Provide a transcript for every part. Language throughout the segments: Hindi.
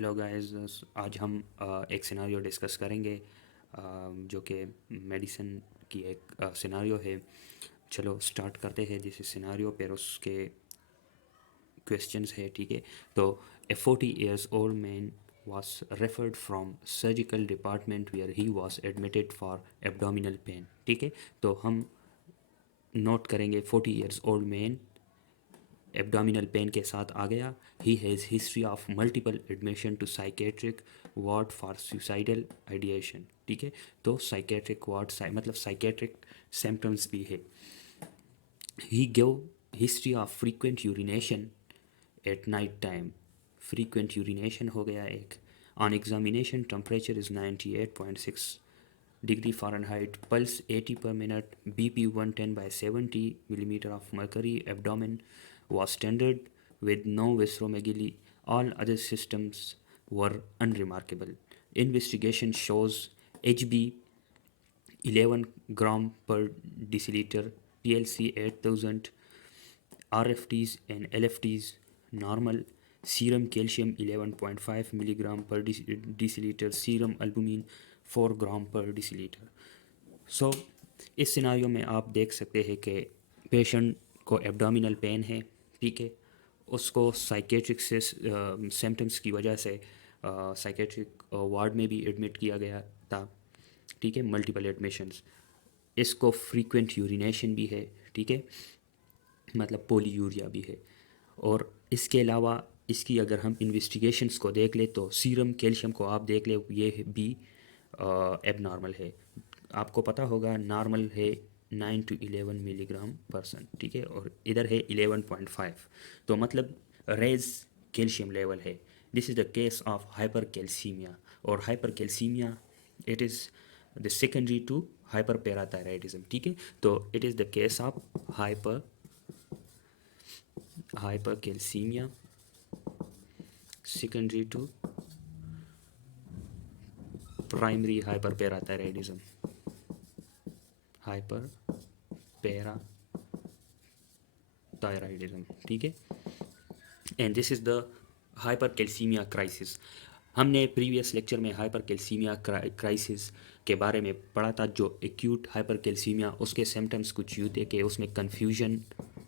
Hello guys. आज हम एक सिनारियो डिस्कस करेंगे जो कि मेडिसिन की एक सिनारियो है। चलो स्टार्ट करते हैं जिस सिनारियो पर उसके क्वेश्चंस है। ठीक है, तो ए 40 years old man was referred from surgical department where he was admitted for abdominal pain। ठीक है, तो हम नोट करेंगे 40 years old man abdominal pain के साथ आ गया। He has history of multiple admission to psychiatric ward for suicidal ideation. ठीक है, तो साइकेट्रिक वार्ड मतलब साइकेट्रिक सिम्टम्स भी है। He give history of frequent urination at night time. Frequent urination हो गया एक। On examination temperature is 98.6 degree Fahrenheit, pulse 80 per minute, BP 110/70 millimeter of mercury, abdomen was standard with no visceromegaly. All other systems were unremarkable. Investigation shows HB 11 gram per deciliter, PLC 8000, RFTs and LFTs normal, serum calcium 11.5 milligram per deciliter, serum albumin 4 ग्राम पर डिसीलीटर। सो इस सिनारियो में आप देख सकते हैं कि पेशेंट को एब्डोमिनल पेन है। ठीक है, उसको साइकेट्रिक से सिम्टम्स की वजह से साइकेट्रिक वार्ड में भी एडमिट किया गया था। ठीक है, मल्टीपल एडमिशंस। इसको फ्रीक्वेंट यूरिनेशन भी है। ठीक है, मतलब पोलीयूरिया भी है। और इसके अलावा इसकी अगर हम इन्वेस्टिगेशंस को देख ले तो सीरम कैल्शियम को आप देख ले, ये भी एब नॉर्मल है। आपको पता होगा नॉर्मल है 9 to 11 मिलीग्राम परसेंट। ठीक है, और इधर है 11.5, तो मतलब रेज कैल्शियम लेवल है। This is the case of hypercalcaemia. और hypercalcaemia it is the secondary to hyperparathyroidism. ठीक है, तो it is the case of hypercalcemia secondary to primary hyperparathyroidism। hyperparathyroidism, ठीक है। And this is the hypercalcaemia crisis. हमने प्रीवियस लेक्चर में हाइपरकैल्सीमिया क्राइसिस के बारे में पढ़ा था। जो एक्यूट हाइपरकैल्सीमिया उसके सिम्टम्स कुछ यूँ थे कि उसमें कन्फ्यूजन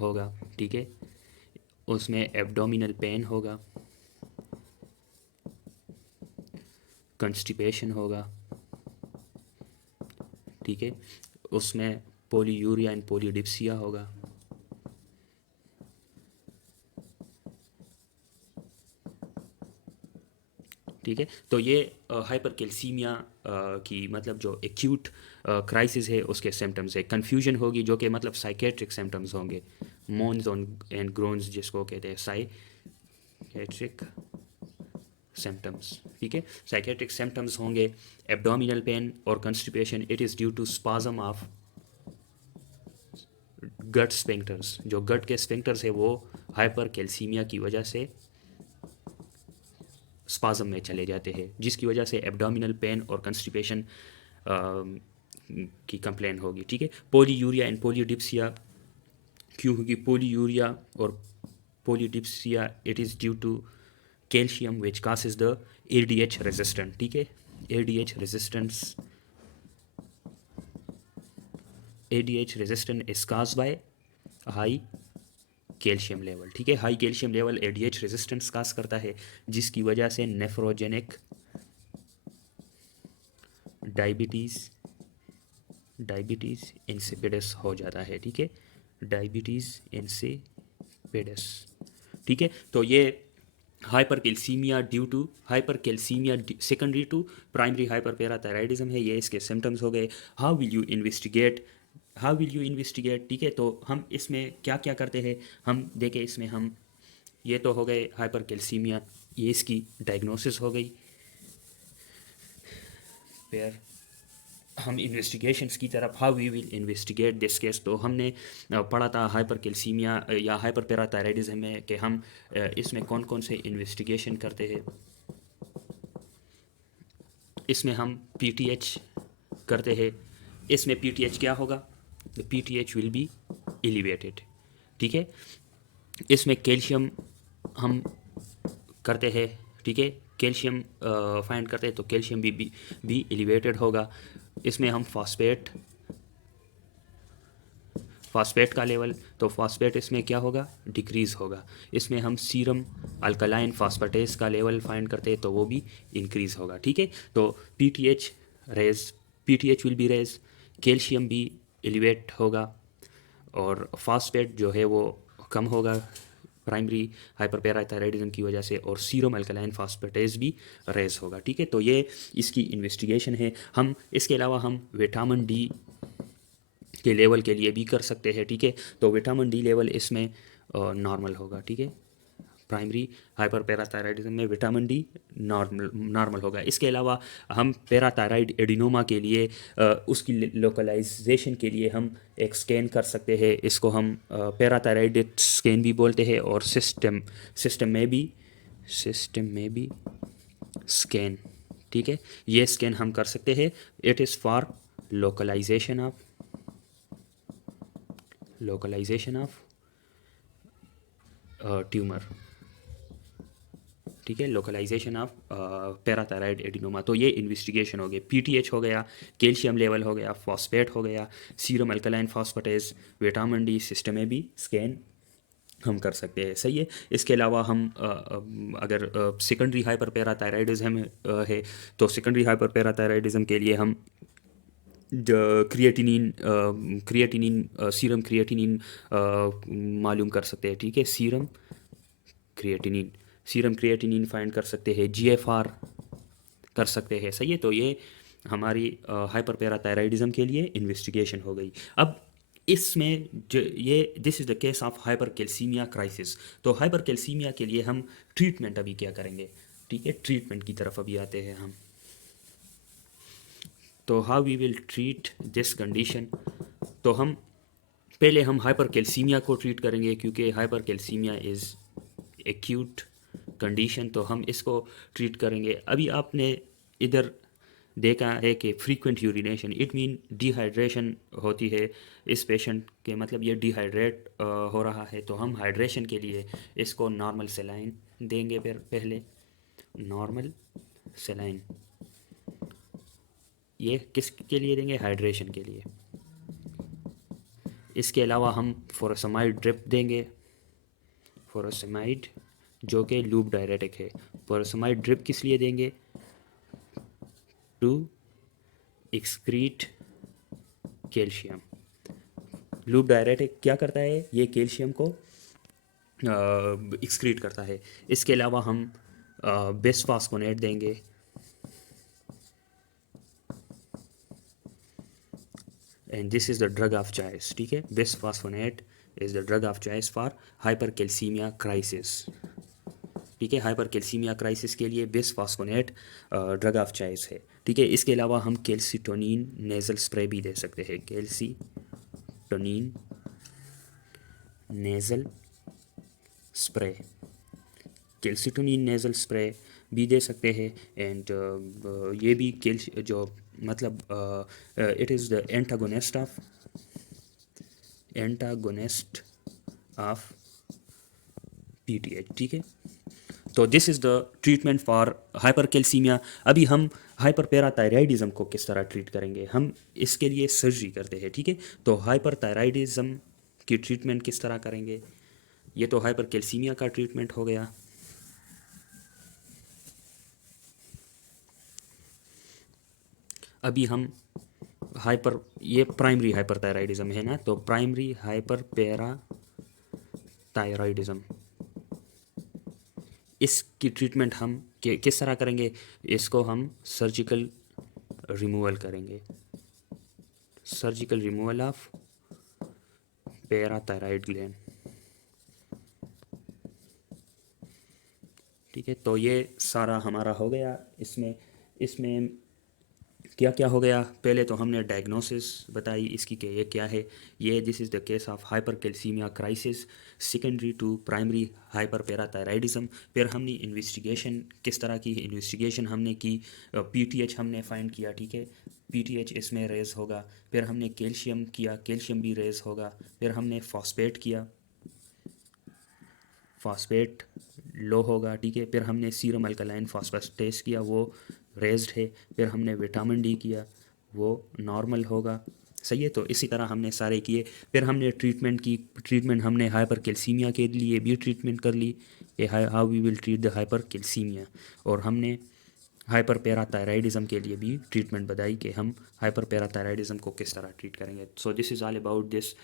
होगा। ठीक है, उसमें एब्डोमिनल पेन होगा, कंस्टिपेशन होगा। ठीक है, उसमें पोलीयूरिया एंड पोलीडिप्सिया होगा। ठीक है, तो ये हाइपरकैल्सीमिया की मतलब जो एक्यूट क्राइसिस है उसके सिम्टम्स है। कन्फ्यूजन होगी जो कि मतलब साइकेट्रिक सिम्टम्स होंगे, मोन्स एंड ग्रोन्स जिसको कहते हैं साइकेट्रिक सिम्टम्स। ठीक है, साइकेट्रिक सिम्टम्स होंगे एब्डोमिनल पेन और constipation. It is due to spasm of gut sphincters. जो गट के स्फिंक्टर्स है वो हाइपरकैल्सीमिया की वजह से स्पाज्म में चले जाते हैं, जिसकी वजह से एब्डोमिनल पेन और कंस्टिपेशन की कंप्लेन होगी। ठीक है, पोलीयूरिया एंड पोलीडिप्सिया क्यों होगी? पोलीयूरिया और polydipsia it is due to calcium which causes the ADH resistant. ठीक है, ADH resistant is caused by high calcium level. ठीक है, high calcium level ADH resistance cause करता है, जिसकी वजह से नेफ्रोजेनिक डायबिटीज़ इंसिपिडस हो जाता है। ठीक है, डायबिटीज़ इंसिपिडस। ठीक है, तो ये hypercalcaemia due to hypercalcaemia secondary to primary hyperparathyroidism है। ये इसके सिम्टम्स हो गए। How will you investigate? ठीक है, तो हम इसमें क्या क्या करते हैं हम देखें। इसमें हम ये तो हो गए हाइपरकैल्सीमिया, ये इसकी डायग्नोसिस हो गई। फिर हम इन्वेस्टिगेशंस की तरफ, how we will investigate this case. तो हमने पढ़ा था हाइपरकैल्सीमिया या हाइपरपैराथायराइडिज्म में कि हम इसमें कौन कौन से इन्वेस्टिगेशन करते हैं। इसमें हम पीटीएच करते हैं। इसमें पीटीएच क्या होगा? The PTH will B elevated. ठीक है, इसमें कैल्शियम हम करते हैं। ठीक है, कैल्शियम फाइंड करते हैं तो कैल्शियम भी एलिवेटेड होगा। इसमें हम फास्फेट का लेवल, तो फास्फेट इसमें क्या होगा, डिक्रीज़ होगा। इसमें हम सीरम अल्कलाइन फास्फेटेस का लेवल फाइंड करते हैं तो वो भी इंक्रीज़ होगा। ठीक है, तो PTH raise, PTH will be raise, calcium भी एलिवेट होगा और फास्फेट जो है वो कम होगा प्राइमरी हाइपरपैराथायराइडिज्म की वजह से, और सीरम अल्कलाइन फास्फेटेस भी रेज होगा। ठीक है, तो ये इसकी इन्वेस्टिगेशन है। हम इसके अलावा हम विटामिन डी के लेवल के लिए भी कर सकते हैं। ठीक है, तो विटामिन डी लेवल इसमें नॉर्मल होगा। ठीक है, प्राइमरी हाइपरपैराथायराइडिज्म में विटामिन डी नॉर्मल होगा। इसके अलावा हम पैराथायराइड एडिनोमा के लिए उसकी लोकलाइजेशन के लिए हम एक स्कैन कर सकते हैं। इसको हम पैराथायराइड स्कैन भी बोलते हैं, और सिस्टम में भी स्कैन। ठीक है, ये स्कैन हम कर सकते हैं। It is for localisation of tumour. ठीक है, लोकलाइजेशन ऑफ पैराथायराइड एडिनोमा। तो ये इन्वेस्टिगेशन हो गई, पीटीएच हो गया, कैल्शियम लेवल हो गया, फॉस्फेट हो गया, serum alkaline phosphatase, vitamin D, system में भी स्कैन हम कर सकते हैं। सही है। इसके अलावा हम अगर सेकेंडरी हाइपर पैराथायराइडिज्म है तो सेकेंडरी हाइपर पैराथायराइडिज्म के लिए हम सीरम क्रिएटिनिन मालूम कर सकते हैं। ठीक है, सीरम क्रिएटिनिन फाइंड कर सकते हैं, जीएफआर कर सकते हैं। सही है, तो ये हमारी हाइपर पैराथायराइडिज्म के लिए इन्वेस्टिगेशन हो गई। अब इसमें जो ये this is the case of hypercalcaemia crisis. तो हाइपर कैल्सीमिया के लिए हम ट्रीटमेंट अभी क्या करेंगे। ठीक है, ट्रीटमेंट की तरफ अभी आते हैं हम। तो how we will treat this condition. तो हम पहले हम हाइपर कैल्सीमिया को ट्रीट करेंगे, क्योंकि hyper calcaemia is acute condition, तो हम इसको ट्रीट करेंगे। अभी आपने इधर देखा है कि frequent urination, it mean dehydration होती है इस पेशेंट के, मतलब ये डिहाइड्रेट हो रहा है। तो हम हाइड्रेशन के लिए इसको नॉर्मल सेलाइन देंगे। पहले नॉर्मल सेलाइन, ये किसके लिए देंगे, हाइड्रेशन के लिए। इसके अलावा हम फुरोसमाइड ड्रिप देंगे, फुरोसमाइड जो कि लूप डायरेटिक है। फुरोसमाइड ड्रिप किस लिए देंगे, to excrete calcium. Loop diuretic क्या करता है, ये कैल्शियम को एक्सक्रीट करता है। इसके अलावा हम बिसफॉस्फोनेट देंगे, and this is the drug of choice. ठीक है, bisphosphonate is the drug of choice for hypercalcaemia crisis. ठीक है, हाइपर कैल्सीमिया क्राइसिस के लिए बिसफॉस्फोनेट ड्रग ऑफ चॉइस है। ठीक है, इसके अलावा हम कैल्सीटोनिन नेज़ल स्प्रे भी दे सकते हैं, calcitonin nasal spray, calcitonin nasal spray भी दे सकते हैं। एंड ये भी जो मतलब it is the antagonist of PTH. ठीक है, तो this is the treatment for hyper calcaemia. अभी हम हाइपर पैराथायराइडिज्म को किस तरह ट्रीट करेंगे, हम इसके लिए सर्जरी करते हैं। ठीक है, तो हाइपर थायराइडिज्म की ट्रीटमेंट किस तरह करेंगे, ये तो हाइपर कैल्सीमिया का ट्रीटमेंट हो गया। अभी हम ये प्राइमरी हाइपर थायराइडिज्म है ना, तो प्राइमरी हाइपर पैराथायराइडिज्म, इसकी ट्रीटमेंट हम किस तरह करेंगे, इसको हम सर्जिकल रिमूवल करेंगे, surgical removal of parathyroid gland. ठीक है, तो ये सारा हमारा हो गया। इसमें क्या क्या हो गया, पहले तो हमने डायग्नोसिस बताई इसकी कि ये क्या है, ये this is the case of hypercalcaemia crisis secondary to primary hyperparathyroidism. फिर हमने इन्वेस्टिगेशन किस तरह की इन्वेस्टिगेशन हमने की, पीटीएच हमने फाइंड किया। ठीक है, पीटीएच इसमें रेज होगा। फिर हमने कैल्शियम किया, कैल्शियम भी रेज होगा। फिर हमने फॉस्फेट किया, फॉस्फेट लो होगा, ठीक है। फिर हमने सीरम अल्कलाइन फॉस्फेटेस किया, वो रेज्ड है। फिर हमने विटामिन डी किया, वो नॉर्मल होगा, सही है। तो इसी तरह हमने सारे किए। फिर हमने ट्रीटमेंट की, ट्रीटमेंट हमने हाइपर कैल्सीमिया के लिए भी ट्रीटमेंट कर ली, ये how we will treat the hypercalcaemia. और हमने हाइपर पैराथायराइडिज्म के लिए भी ट्रीटमेंट बताई कि हम हाइपर पैराथायराइडिज्म को किस तरह ट्रीट करेंगे। So this is all about this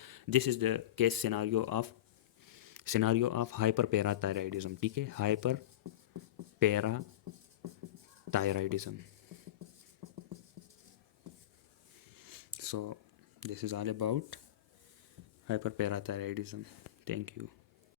is the case scenario of hyper parathyroidism, ठीक है, hyper parathyroidism. So this is all about hyperparathyroidism. Thank you.